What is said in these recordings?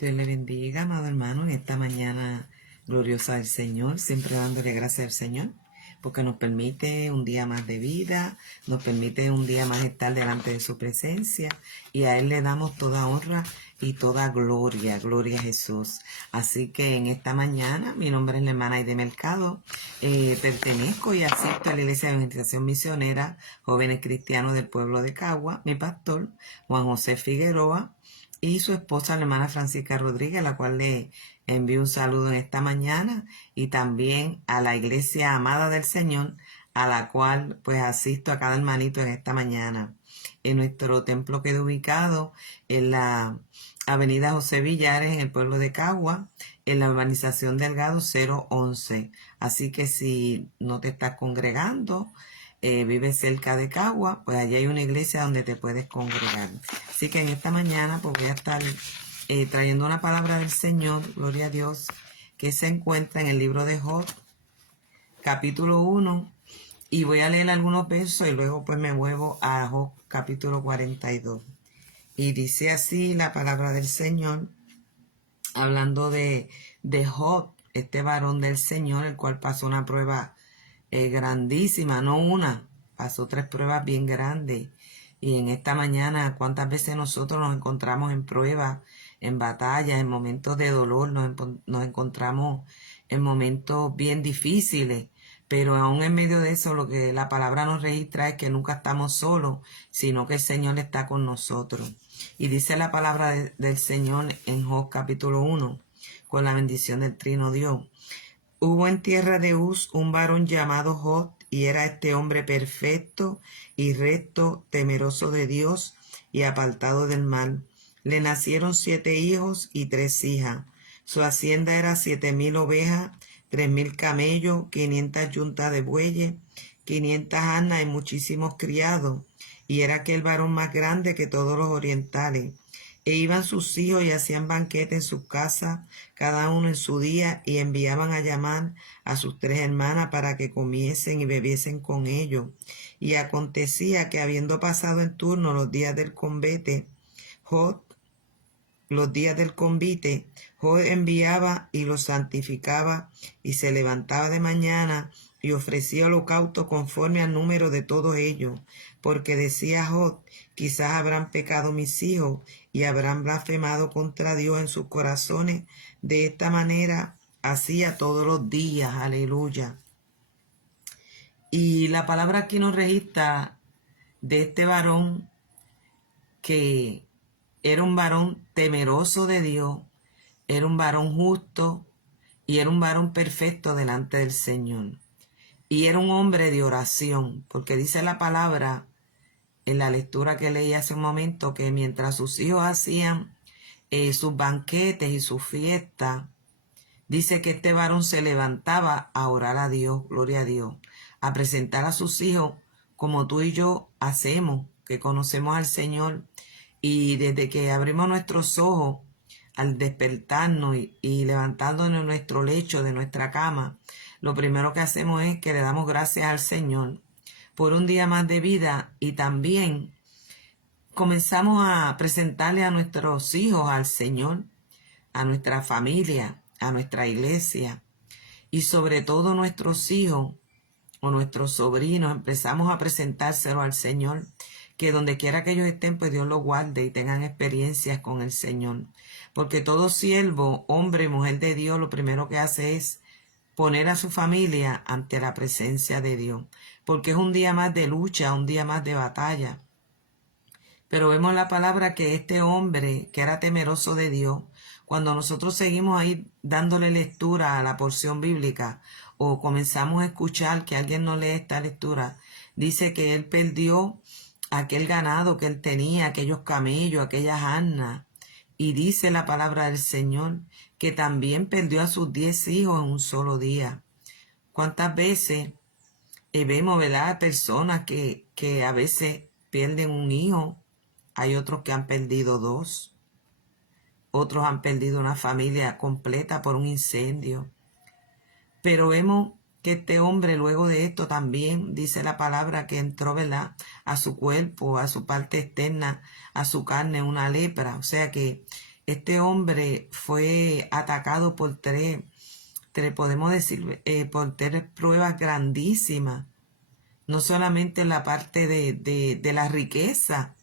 Dios le bendiga, amado hermano, en esta mañana gloriosa del Señor, siempre dándole gracias al Señor, porque nos permite un día más de vida, nos permite un día más estar delante de su presencia, y a Él le damos toda honra y toda gloria, gloria a Jesús. Así que en esta mañana, mi nombre es la hermana Aide Mercado, pertenezco y asisto a la Iglesia de Evangelización Misionera, Jóvenes Cristianos del Pueblo de Cagua, mi pastor, Juan José Figueroa, y su esposa, la hermana Francisca Rodríguez, a la cual le envío un saludo en esta mañana, y también a la Iglesia Amada del Señor, a la cual pues asisto a cada hermanito en esta mañana. En nuestro templo queda ubicado en la avenida José Villares, en el pueblo de Cagua, en la urbanización Delgado 011. Así que si no te estás congregando, vives cerca de Cagua, pues allí hay una iglesia donde te puedes congregar. Así que en esta mañana pues voy a estar trayendo una palabra del Señor, gloria a Dios, que se encuentra en el libro de Job, capítulo 1, y voy a leer algunos versos y luego pues me muevo a Job, capítulo 42. Y dice así la palabra del Señor, hablando de Job, este varón del Señor, el cual pasó una prueba grandísima, no una, pasó 3 pruebas bien grandes. Y en esta mañana, ¿cuántas veces nosotros nos encontramos en pruebas, en batallas, en momentos de dolor, nos encontramos en momentos bien difíciles? Pero aún en medio de eso, lo que la palabra nos registra es que nunca estamos solos, sino que el Señor está con nosotros. Y dice la palabra del Señor en Job capítulo 1, con la bendición del Trino Dios. Hubo en tierra de Uz un varón llamado Job, y era este hombre perfecto y recto, temeroso de Dios y apartado del mal. Le nacieron 7 hijos y 3 hijas. Su hacienda era 7,000 ovejas, 3,000 camellos, 500 yuntas de bueyes, 500 asnas y muchísimos criados. Y era aquel varón más grande que todos los orientales. E iban sus hijos y hacían banquete en sus casas, cada uno en su día, y enviaban a llamar a sus 3 hermanas para que comiesen y bebiesen con ellos. Y acontecía que, habiendo pasado en turno los días del convite, Job enviaba y los santificaba, y se levantaba de mañana y ofrecía holocausto conforme al número de todos ellos, porque decía Job: quizás habrán pecado mis hijos y habrán blasfemado contra Dios en sus corazones. De esta manera hacía todos los días. Aleluya. Y la palabra aquí nos registra de este varón, que era un varón temeroso de Dios, era un varón justo y era un varón perfecto delante del Señor. Y era un hombre de oración, porque dice la palabra en la lectura que leí hace un momento, que mientras sus hijos hacían sus banquetes y sus fiestas, dice que este varón se levantaba a orar a Dios, gloria a Dios, a presentar a sus hijos como tú y yo hacemos, que conocemos al Señor, y desde que abrimos nuestros ojos al despertarnos y levantándonos en nuestro lecho de nuestra cama, lo primero que hacemos es que le damos gracias al Señor por un día más de vida, y también comenzamos a presentarle a nuestros hijos al Señor, a nuestra familia, a nuestra iglesia, y sobre todo nuestros hijos o nuestros sobrinos, empezamos a presentárselo al Señor, que donde quiera que ellos estén, pues Dios los guarde y tengan experiencias con el Señor. Porque todo siervo, hombre y mujer de Dios, lo primero que hace es poner a su familia ante la presencia de Dios, porque es un día más de lucha, un día más de batalla. Pero vemos la palabra que este hombre, que era temeroso de Dios, cuando nosotros seguimos ahí dándole lectura a la porción bíblica, o comenzamos a escuchar que alguien no lee esta lectura, dice que él perdió aquel ganado que él tenía, aquellos camellos, aquellas asnas, y dice la palabra del Señor que también perdió a sus 10 hijos en un solo día. ¿Cuántas veces vemos, ¿verdad?, personas que a veces pierden un hijo? Hay otros que han perdido 2. Otros han perdido una familia completa por un incendio. Pero vemos que este hombre, luego de esto, también dice la palabra que entró, ¿verdad?, a su cuerpo, a su parte externa, a su carne, una lepra. O sea que Este hombre fue atacado por podemos decir, por tres pruebas grandísimas. No solamente en la parte de la riqueza,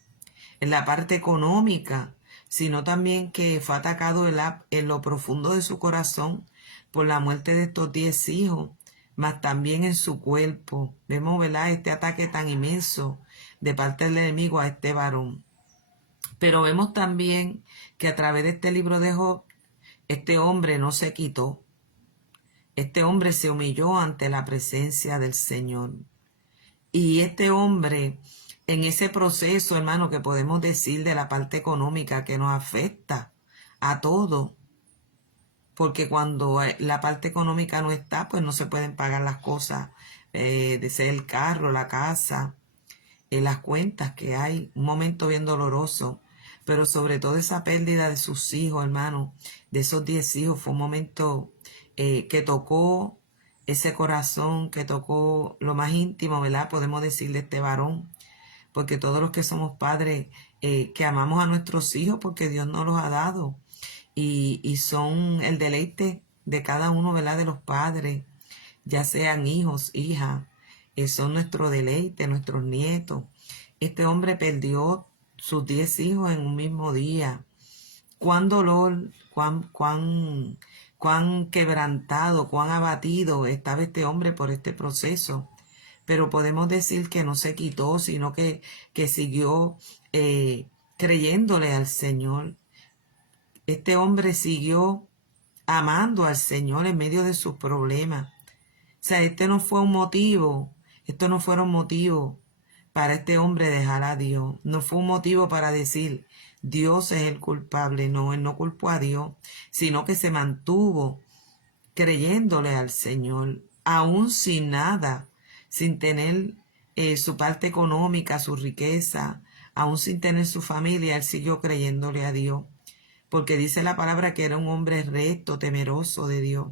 en la parte económica, sino también que fue atacado en lo profundo de su corazón por la muerte de estos 10 hijos, más también en su cuerpo. Vemos, ¿verdad?, este ataque tan inmenso de parte del enemigo a este varón. Pero vemos también que a través de este libro de Job, este hombre no se quitó. Este hombre se humilló ante la presencia del Señor. Y este hombre, en ese proceso, hermano, que podemos decir de la parte económica que nos afecta a todos, porque cuando la parte económica no está, pues no se pueden pagar las cosas, de ser el carro, la casa, las cuentas que hay, un momento bien doloroso, pero sobre todo esa pérdida de sus hijos, hermano, de esos 10 hijos, fue un momento que tocó ese corazón, que tocó lo más íntimo, ¿verdad? Podemos decir de este varón, porque todos los que somos padres, que amamos a nuestros hijos porque Dios nos los ha dado y son el deleite de cada uno, ¿verdad?, de los padres, ya sean hijos, hijas, son nuestro deleite, nuestros nietos. Este hombre perdió sus 10 hijos en un mismo día. Cuán dolor, cuán quebrantado, cuán abatido estaba este hombre por este proceso. Pero podemos decir que no se quitó, sino que siguió creyéndole al Señor. Este hombre siguió amando al Señor en medio de sus problemas. O sea, esto no fueron motivos para este hombre dejar a Dios. No fue un motivo para decir, Dios es el culpable. No, él no culpó a Dios, sino que se mantuvo creyéndole al Señor, aún sin nada, sin tener su parte económica, su riqueza, aún sin tener su familia, él siguió creyéndole a Dios, porque dice la palabra que era un hombre recto, temeroso de Dios.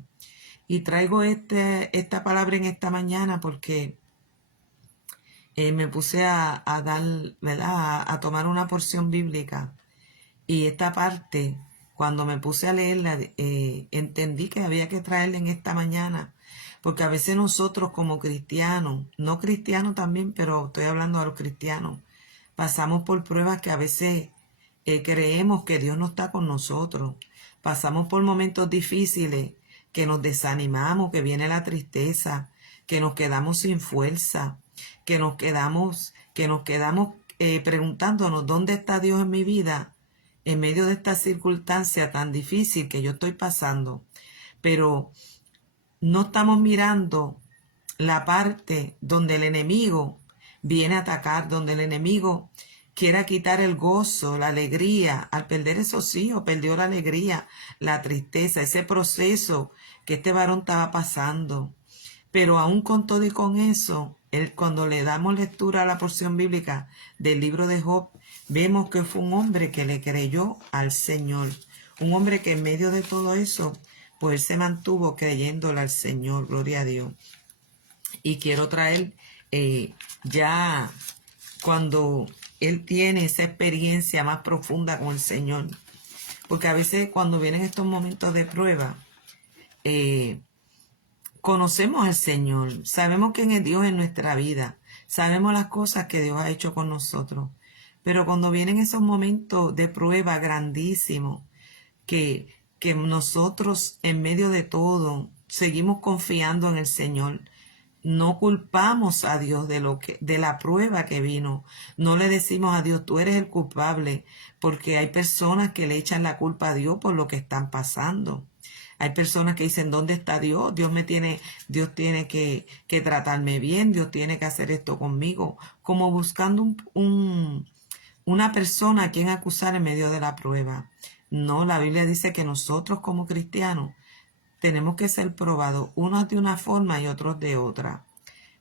Y traigo esta palabra en esta mañana porque me puse a dar, ¿verdad?, a tomar una porción bíblica. Y esta parte, cuando me puse a leerla, entendí que había que traerla en esta mañana. Porque a veces nosotros como cristianos, no cristianos también, pero estoy hablando a los cristianos, pasamos por pruebas que a veces creemos que Dios no está con nosotros. Pasamos por momentos difíciles que nos desanimamos, que viene la tristeza, que nos quedamos sin fuerza, que nos quedamos preguntándonos dónde está Dios en mi vida en medio de esta circunstancia tan difícil que yo estoy pasando. Pero no estamos mirando la parte donde el enemigo viene a atacar, donde el enemigo quiera quitar el gozo, la alegría. Al perder esos hijos, perdió la alegría, la tristeza, ese proceso que este varón estaba pasando. Pero aún con todo y con eso, cuando le damos lectura a la porción bíblica del libro de Job, vemos que fue un hombre que le creyó al Señor. Un hombre que en medio de todo eso, pues él se mantuvo creyéndole al Señor. Gloria a Dios. Y quiero traer ya cuando él tiene esa experiencia más profunda con el Señor. Porque a veces cuando vienen estos momentos de prueba, conocemos al Señor, sabemos quién es Dios en nuestra vida, sabemos las cosas que Dios ha hecho con nosotros. Pero cuando vienen esos momentos de prueba grandísimos, que nosotros en medio de todo seguimos confiando en el Señor, no culpamos a Dios de la prueba que vino. No le decimos a Dios, tú eres el culpable, porque hay personas que le echan la culpa a Dios por lo que están pasando. Hay personas que dicen, ¿dónde está Dios? Dios tiene que tratarme bien, Dios tiene que hacer esto conmigo, como buscando una persona a quien acusar en medio de la prueba. No, la Biblia dice que nosotros como cristianos tenemos que ser probados, unos de una forma y otros de otra.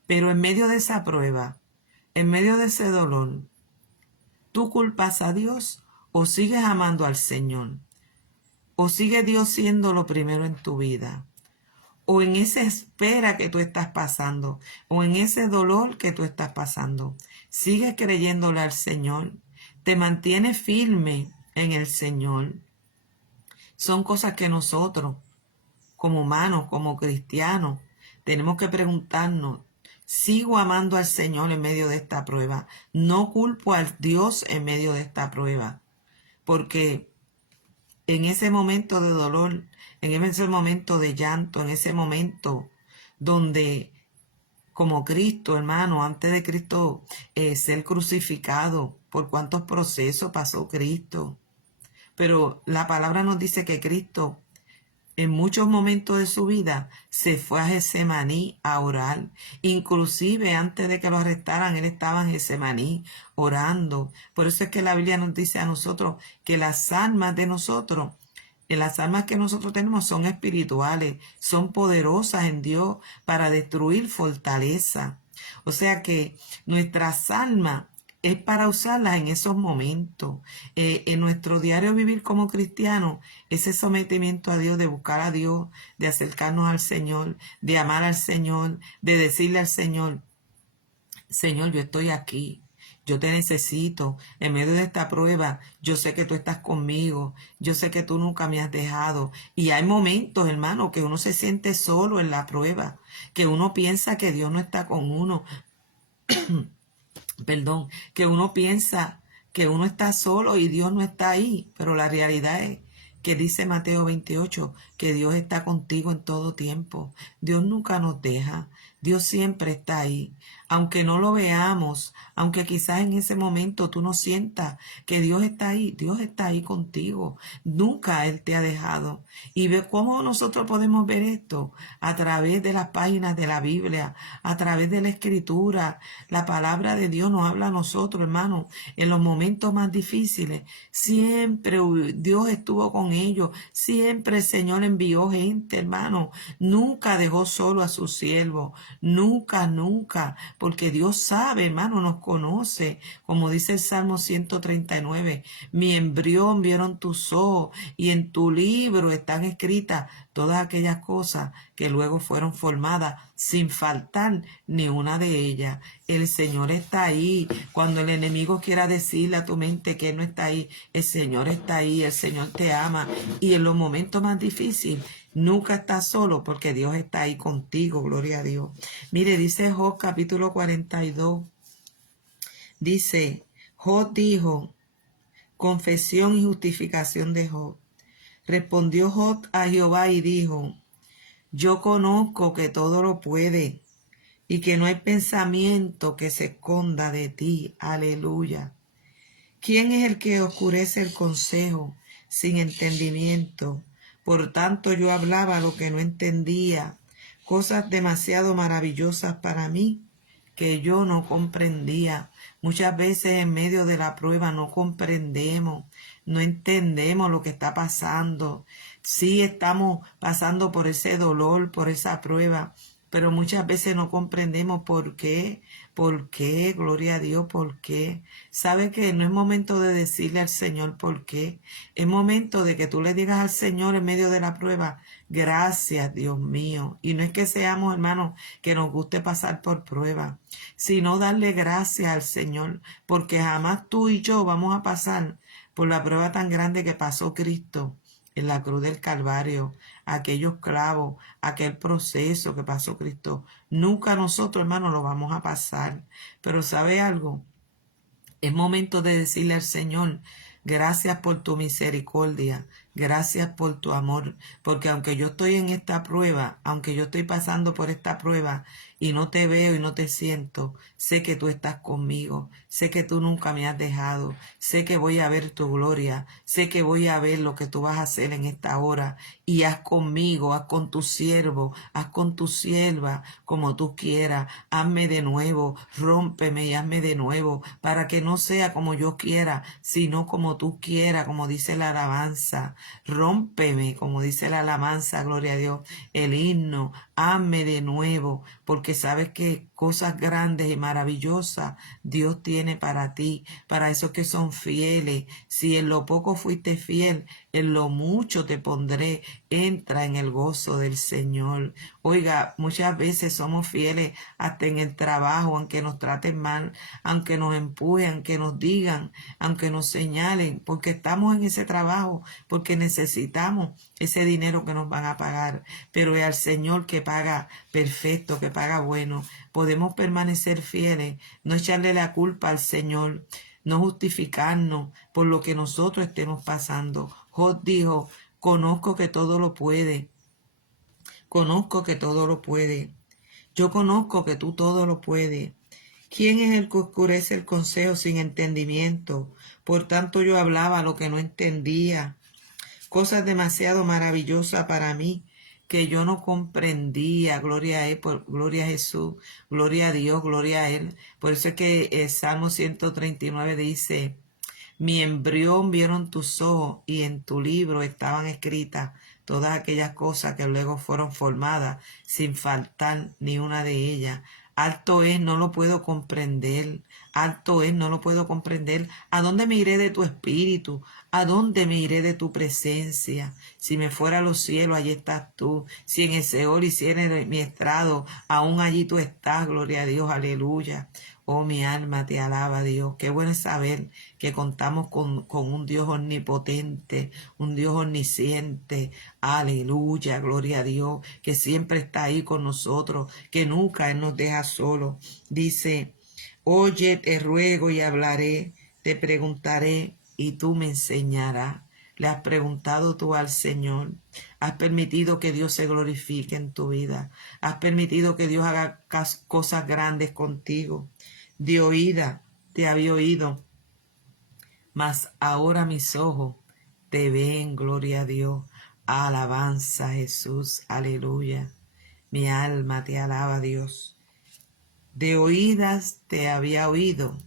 Pero en medio de esa prueba, en medio de ese dolor, ¿tú culpas a Dios o sigues amando al Señor? ¿O sigue Dios siendo lo primero en tu vida? ¿O en esa espera que tú estás pasando? ¿O en ese dolor que tú estás pasando? ¿Sigues creyéndole al Señor? ¿Te mantienes firme en el Señor? Son cosas que nosotros, como humanos, como cristianos, tenemos que preguntarnos, ¿sigo amando al Señor en medio de esta prueba? No culpo al Dios en medio de esta prueba, porque en ese momento de dolor, en ese momento de llanto, en ese momento donde como Cristo, hermano, antes de Cristo ser crucificado, por cuántos procesos pasó Cristo. Pero la palabra nos dice que Cristo en muchos momentos de su vida se fue a Getsemaní a orar. Inclusive antes de que lo arrestaran, él estaba en Getsemaní orando. Por eso es que la Biblia nos dice a nosotros que las almas de nosotros, las almas que nosotros tenemos son espirituales, son poderosas en Dios para destruir fortaleza. O sea que nuestras almas es para usarlas en esos momentos. En nuestro diario vivir como cristianos, ese sometimiento a Dios, de buscar a Dios, de acercarnos al Señor, de amar al Señor, de decirle al Señor, Señor, yo estoy aquí. Yo te necesito en medio de esta prueba. Yo sé que tú estás conmigo. Yo sé que tú nunca me has dejado. Y hay momentos, hermano, que uno se siente solo en la prueba, que uno piensa que Dios no está con uno. Perdón, que uno piensa que uno está solo y Dios no está ahí. Pero la realidad es que dice Mateo 28, que Dios está contigo en todo tiempo. Dios nunca nos deja. Dios siempre está ahí. Aunque no lo veamos, aunque quizás en ese momento tú no sientas que Dios está ahí contigo. Nunca Él te ha dejado. Y ve cómo nosotros podemos ver esto a través de las páginas de la Biblia, a través de la Escritura. La palabra de Dios nos habla a nosotros, hermano, en los momentos más difíciles. Siempre Dios estuvo con ellos. Siempre el Señor envió gente, hermano. Nunca dejó solo a su siervo. Nunca, nunca. Porque Dios sabe, hermano, nos conoce. Como dice el Salmo 139, mi embrión vieron tus ojos y en tu libro están escritas todas aquellas cosas que luego fueron formadas sin faltar ni una de ellas. El Señor está ahí. Cuando el enemigo quiera decirle a tu mente que Él no está ahí, el Señor está ahí, el Señor te ama. Y en los momentos más difíciles, nunca estás solo porque Dios está ahí contigo, gloria a Dios. Mire, dice Job capítulo 42, dice, Job dijo, confesión y justificación de Job. Respondió Job a Jehová y dijo, yo conozco que todo lo puede y que no hay pensamiento que se esconda de ti. Aleluya. ¿Quién es el que oscurece el consejo sin entendimiento? Por tanto yo hablaba lo que no entendía, cosas demasiado maravillosas para mí que yo no comprendía. Muchas veces en medio de la prueba no comprendemos, no entendemos lo que está pasando. Sí estamos pasando por ese dolor, por esa prueba, pero muchas veces no comprendemos por qué, gloria a Dios, por qué. ¿Sabe que no es momento de decirle al Señor por qué? Es momento de que tú le digas al Señor en medio de la prueba, gracias Dios mío. Y no es que seamos, hermanos, que nos guste pasar por prueba, sino darle gracias al Señor, porque jamás tú y yo vamos a pasar por la prueba tan grande que pasó Cristo en la cruz del Calvario, aquellos clavos, aquel proceso que pasó Cristo. Nunca nosotros, hermanos, lo vamos a pasar. Pero ¿sabe algo? Es momento de decirle al Señor, gracias por tu misericordia, gracias por tu amor, porque aunque yo estoy en esta prueba, aunque yo estoy pasando por esta prueba y no te veo y no te siento, sé que tú estás conmigo, sé que tú nunca me has dejado, sé que voy a ver tu gloria, sé que voy a ver lo que tú vas a hacer en esta hora y haz conmigo, haz con tu siervo, haz con tu sierva como tú quieras, hazme de nuevo, rómpeme y hazme de nuevo, para que no sea como yo quiera, sino como tú quieras, como dice la alabanza. Rómpeme, como dice la alabanza, gloria a Dios, el himno, hazme de nuevo, porque sabes que cosas grandes y maravillosas Dios tiene para ti, para esos que son fieles. Si en lo poco fuiste fiel, en lo mucho te pondré, entra en el gozo del Señor. Oiga, muchas veces somos fieles hasta en el trabajo, aunque nos traten mal, aunque nos empujen, aunque nos digan, aunque nos señalen, porque estamos en ese trabajo, porque necesitamos ese dinero que nos van a pagar, pero es al Señor que paga perfecto, que paga bueno. Podemos permanecer fieles, no echarle la culpa al Señor, no justificarnos por lo que nosotros estemos pasando. Job dijo, conozco que todo lo puede, conozco que todo lo puede. Yo conozco que tú todo lo puedes. ¿Quién es el que oscurece el consejo sin entendimiento? Por tanto yo hablaba lo que no entendía, cosas demasiado maravillosas para mí que yo no comprendía. Gloria a él, gloria a Jesús, gloria a Dios, gloria a él. Por eso es que el Salmo 139 dice, mi embrión vieron tus ojos y en tu libro estaban escritas todas aquellas cosas que luego fueron formadas sin faltar ni una de ellas. Alto es, no lo puedo comprender. Alto es, no lo puedo comprender. ¿A dónde me iré de tu espíritu? ¿A dónde me iré de tu presencia? Si me fuera a los cielos, allí estás tú. Si en el Seol hiciera mi estrado, aún allí tú estás. Gloria a Dios, aleluya. Oh, mi alma te alaba, Dios. Qué bueno es saber que contamos con un Dios omnipotente, un Dios omnisciente. Aleluya, gloria a Dios, que siempre está ahí con nosotros, que nunca Él nos deja solos. Dice, oye, te ruego y hablaré, te preguntaré y tú me enseñarás. Le has preguntado tú al Señor. Has permitido que Dios se glorifique en tu vida. Has permitido que Dios haga cosas grandes contigo. De oída te había oído, mas ahora mis ojos te ven, gloria a Dios. Alabanza a Jesús, aleluya. Mi alma te alaba, Dios. De oídas te había oído,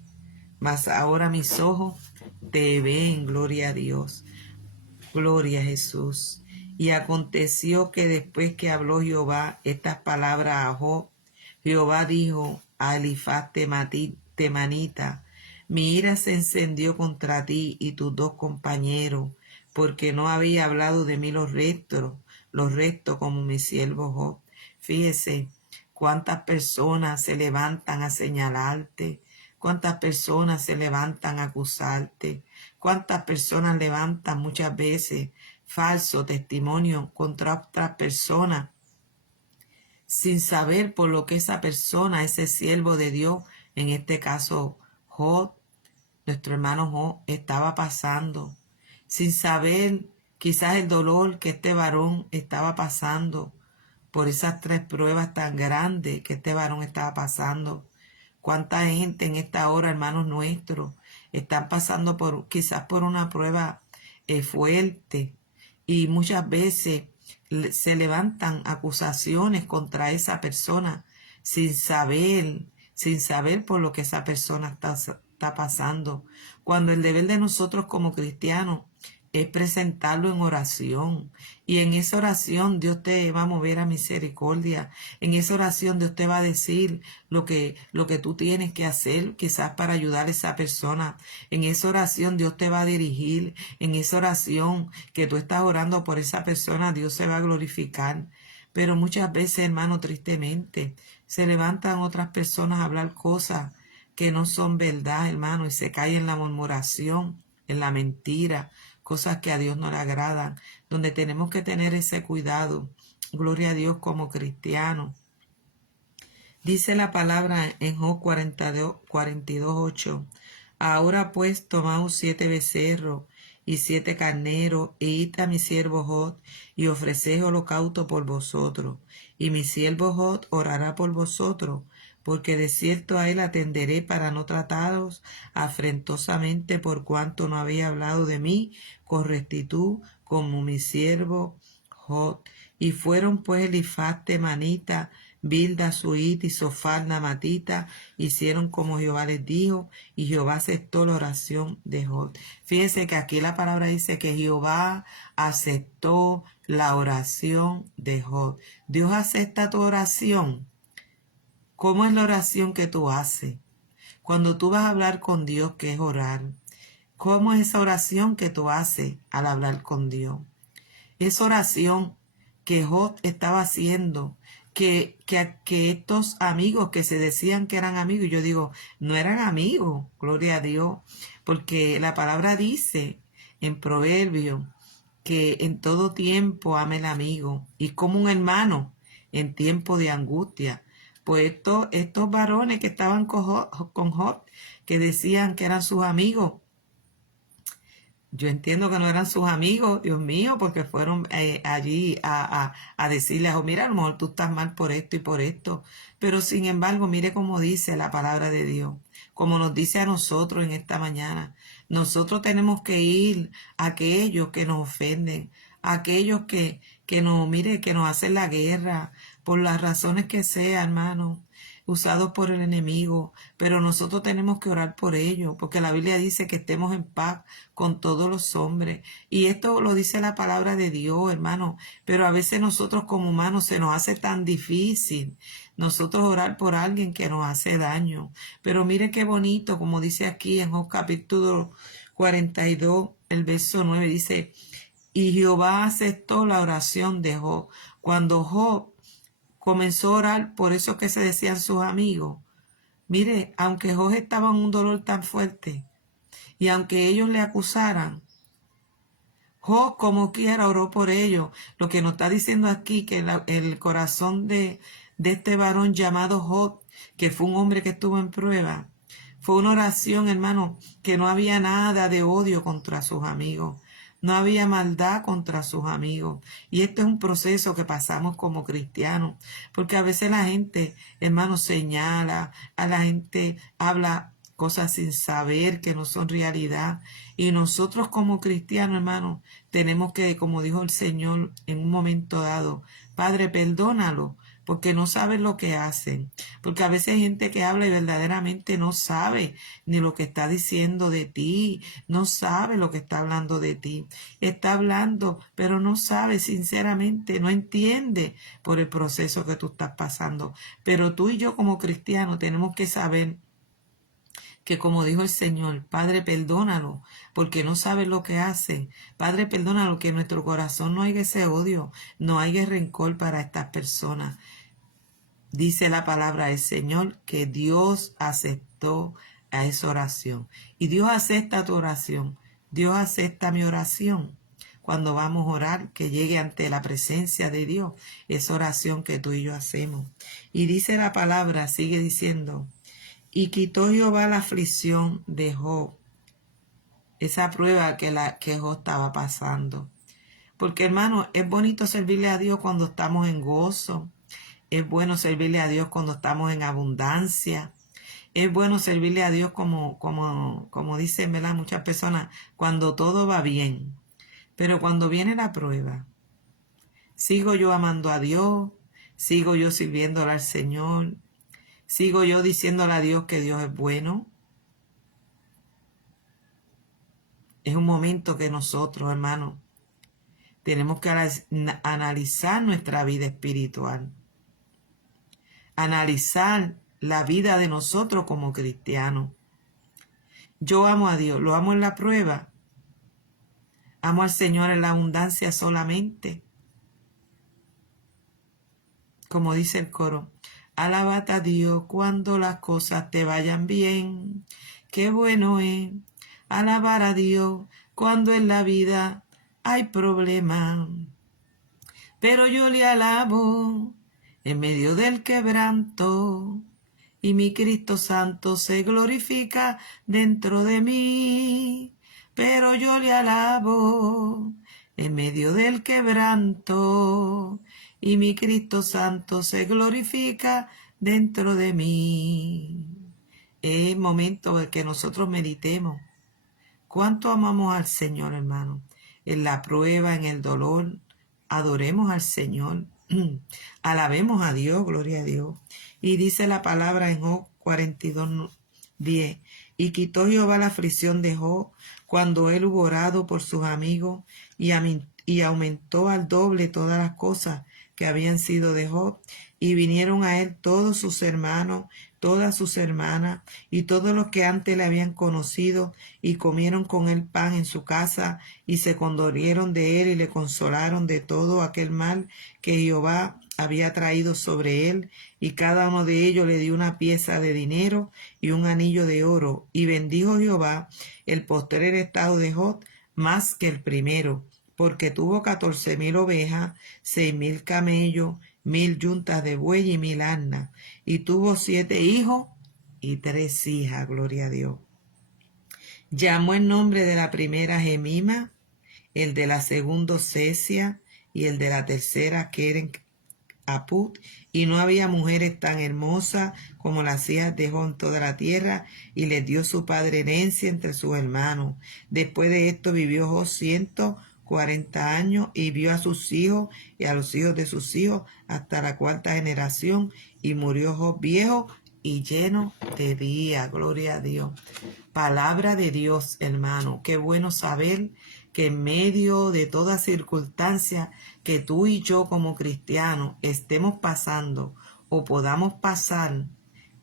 mas ahora mis ojos te ven, gloria a Dios. Gloria a Jesús. Y aconteció que después que habló Jehová estas palabras a Job, Jehová dijo a Elifaz temanita, mi ira se encendió contra ti y tus dos compañeros, porque no había hablado de mí los restos como mi siervo Job. Fíjese cuántas personas se levantan a señalarte, cuántas personas se levantan a acusarte, cuántas personas levantan muchas veces falso testimonio contra otras personas sin saber por lo que esa persona, ese siervo de Dios, en este caso Job, nuestro hermano Job, estaba pasando, sin saber quizás el dolor que este varón estaba pasando por esas 3 pruebas tan grandes que este varón estaba pasando. Cuánta gente en esta hora, hermanos nuestros, están pasando quizás por una prueba fuerte, y muchas veces se levantan acusaciones contra esa persona sin saber por lo que esa persona está pasando. Cuando el deber de nosotros como cristianos es presentarlo en oración. Y en esa oración Dios te va a mover a misericordia. En esa oración Dios te va a decir lo que tú tienes que hacer, quizás para ayudar a esa persona. En esa oración Dios te va a dirigir. En esa oración que tú estás orando por esa persona, Dios se va a glorificar. Pero muchas veces, hermano, tristemente, se levantan otras personas a hablar cosas que no son verdad, hermano, y se caen en la murmuración, en la mentira, cosas que a Dios no le agradan, donde tenemos que tener ese cuidado. Gloria a Dios como cristianos. Dice la palabra en Job 42:8. Ahora pues tomaos 7 becerros y 7 carneros, e id a mi siervo Job, y ofreced holocausto por vosotros, y mi siervo Job orará por vosotros, porque de cierto a él atenderé para no trataros afrentosamente, por cuanto no había hablado de mí con rectitud como mi siervo Job. Y fueron pues Elifaz temanita, Bilda Suit y Sofar Namatita, hicieron como Jehová les dijo, y Jehová aceptó la oración de Job. Fíjense que aquí la palabra dice que Jehová aceptó la oración de Job. Dios acepta tu oración. ¿Cómo es la oración que tú haces? Cuando tú vas a hablar con Dios, ¿qué es orar? ¿Cómo es esa oración que tú haces al hablar con Dios? Esa oración que Job estaba haciendo, que estos amigos que se decían que eran amigos, yo digo, no eran amigos, gloria a Dios, porque la palabra dice en Proverbio que en todo tiempo ame el amigo y como un hermano en tiempo de angustia. Pues estos varones que estaban con Job, que decían que eran sus amigos, yo entiendo que no eran sus amigos, Dios mío, porque fueron allí a decirles, oh, mira, a lo mejor tú estás mal por esto y por esto. Pero sin embargo, mire cómo dice la palabra de Dios, como nos dice a nosotros en esta mañana. Nosotros tenemos que ir a aquellos que nos ofenden, a aquellos que nos, mire, que nos hacen la guerra, por las razones que sea, hermano, usados por el enemigo, pero nosotros tenemos que orar por ellos, porque la Biblia dice que estemos en paz con todos los hombres, y esto lo dice la palabra de Dios, hermano, pero a veces nosotros como humanos se nos hace tan difícil nosotros orar por alguien que nos hace daño, pero mire qué bonito, como dice aquí en Job capítulo 42, el verso 9, dice, y Jehová aceptó la oración de Job. Cuando Job comenzó a orar por eso que se decían sus amigos. Mire, aunque Job estaba en un dolor tan fuerte y aunque ellos le acusaran, Job como quiera oró por ellos. Lo que nos está diciendo aquí que el corazón de este varón llamado Job, que fue un hombre que estuvo en prueba, fue una oración, hermano, que no había nada de odio contra sus amigos. No había maldad contra sus amigos. Y este es un proceso que pasamos como cristianos. Porque a veces la gente, hermano, señala, a la gente habla cosas sin saber que no son realidad. Y nosotros como cristianos, hermano, tenemos que, como dijo el Señor en un momento dado, Padre, perdónalo, porque no saben lo que hacen. Porque a veces hay gente que habla y verdaderamente no sabe ni lo que está diciendo de ti, no sabe lo que está hablando de ti. Está hablando, pero no sabe sinceramente, no entiende por el proceso que tú estás pasando. Pero tú y yo como cristianos tenemos que saber que como dijo el Señor, Padre, perdónalo, porque no sabes lo que hacen. Padre, perdónalo, que en nuestro corazón no haya ese odio, no haya rencor para estas personas. Dice la palabra del Señor que Dios aceptó a esa oración. Y Dios acepta tu oración. Dios acepta mi oración. Cuando vamos a orar, que llegue ante la presencia de Dios, esa oración que tú y yo hacemos. Y dice la palabra, sigue diciendo, y quitó Jehová la aflicción de Job, esa prueba que Job estaba pasando. Porque hermano, es bonito servirle a Dios cuando estamos en gozo. Es bueno servirle a Dios cuando estamos en abundancia. Es bueno servirle a Dios como dicen, ¿verdad? Muchas personas, cuando todo va bien. Pero cuando viene la prueba, sigo yo amando a Dios, sigo yo sirviéndole al Señor, sigo yo diciéndole a Dios que Dios es bueno. Es un momento que nosotros, hermanos, tenemos que analizar nuestra vida espiritual. Analizar la vida de nosotros como cristianos. Yo amo a Dios, lo amo en la prueba. Amo al Señor en la abundancia solamente. Como dice el coro, alabad a Dios cuando las cosas te vayan bien. Qué bueno es alabar a Dios cuando en la vida hay problemas. Pero yo le alabo en medio del quebranto, y mi Cristo Santo se glorifica dentro de mí. Pero yo le alabo en medio del quebranto, y mi Cristo Santo se glorifica dentro de mí. Es momento de que nosotros meditemos cuánto amamos al Señor, hermano. En la prueba, en el dolor, adoremos al Señor. Alabemos a Dios, gloria a Dios. Y dice la palabra en Job 42:10. Y quitó Jehová la aflicción de Job cuando él hubo orado por sus amigos y aumentó al doble todas las cosas que habían sido de Job, y vinieron a él todos sus hermanos, todas sus hermanas, y todos los que antes le habían conocido, y comieron con él pan en su casa, y se condolieron de él, y le consolaron de todo aquel mal que Jehová había traído sobre él, y cada uno de ellos le dio una pieza de dinero y un anillo de oro, y bendijo Jehová el postrer estado de Job más que el primero, porque tuvo 14,000 ovejas, 6,000 camellos, 1,000 yuntas de buey y 1,000 asnas, y tuvo 7 hijos y 3 hijas, gloria a Dios. Llamó el nombre de la primera Jemima, el de la segunda Cesia, y el de la tercera Keren Aput, y no había mujeres tan hermosas como las hijas de Job en toda la tierra, y les dio su padre herencia entre sus hermanos. Después de esto vivió Job 140 años, y vio a sus hijos y a los hijos de sus hijos hasta la cuarta generación, y murió Job viejo y lleno de días. Gloria a Dios. Palabra de Dios, hermano. Qué bueno saber que en medio de toda circunstancia que tú y yo como cristianos estemos pasando o podamos pasar,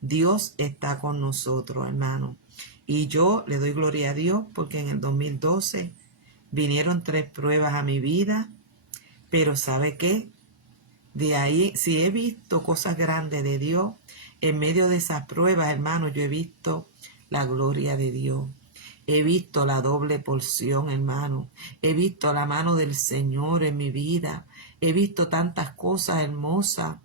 Dios está con nosotros, hermano. Y yo le doy gloria a Dios porque en el 2012 vinieron 3 pruebas a mi vida, pero ¿sabe qué? De ahí, si he visto cosas grandes de Dios, en medio de esas pruebas, hermano, yo he visto la gloria de Dios. He visto la doble porción, hermano. He visto la mano del Señor en mi vida. He visto tantas cosas hermosas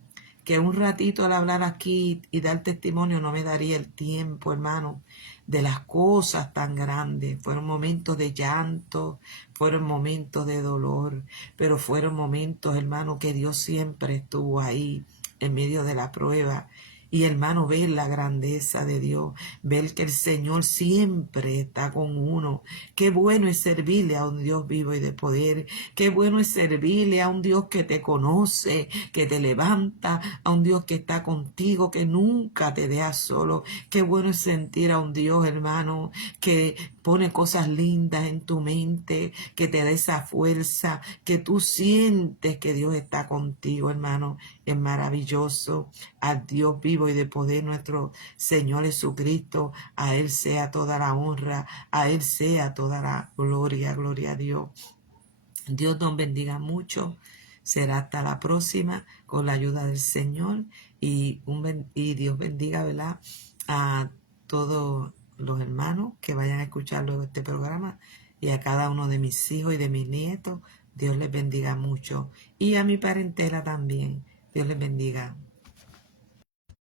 que un ratito al hablar aquí y dar testimonio no me daría el tiempo, hermano, de las cosas tan grandes. Fueron momentos de llanto, fueron momentos de dolor, pero fueron momentos, hermano, que Dios siempre estuvo ahí en medio de la prueba. Y hermano, ver la grandeza de Dios, ver que el Señor siempre está con uno. Qué bueno es servirle a un Dios vivo y de poder. Qué bueno es servirle a un Dios que te conoce, que te levanta, a un Dios que está contigo, que nunca te deja solo. Qué bueno es sentir a un Dios, hermano, que pone cosas lindas en tu mente, que te da esa fuerza, que tú sientes que Dios está contigo, hermano. Es maravilloso. A Dios vivo y de poder, nuestro Señor Jesucristo, a Él sea toda la honra, a Él sea toda la gloria, gloria a Dios. Dios nos bendiga mucho. Será hasta la próxima con la ayuda del Señor y Dios bendiga, ¿verdad?, a todos los hermanos que vayan a escuchar luego este programa y a cada uno de mis hijos y de mis nietos. Dios les bendiga mucho y a mi parentela también. Dios les bendiga.